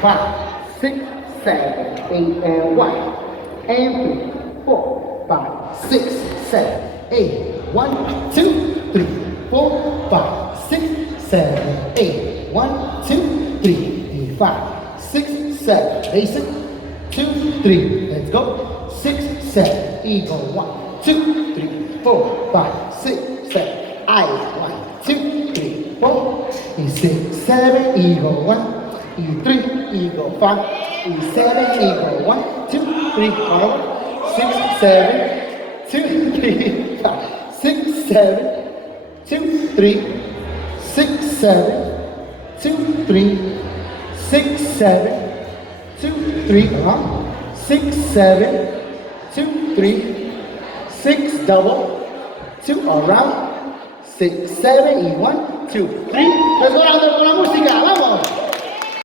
5, 6, 7, 8, and 1, and 3, 4, 5, 6, 7, 8, 1, 2, 3, 4, 5, 6, 7, 8, 1, 2, 3, 5, 6, 7, basic, 2, 3, let's go, 6, 7, eagle, 1, 2, 3, 4, 5, 6, 7, I, 1, 2, 3, 4, E6, 7, eagle, 1, E3, eagle, 5, E7, eagle, 1, 2, 3, 4, 6, 7, 2, 3, 5, 6, 7, 2, 3, 6, 7, 2, 3, 6, 7, 2, 3, 6, 7, 2, 3, 6, double, 2, around, 6, 7, y 1, 2, 3. Let's go down there con la música, vamos.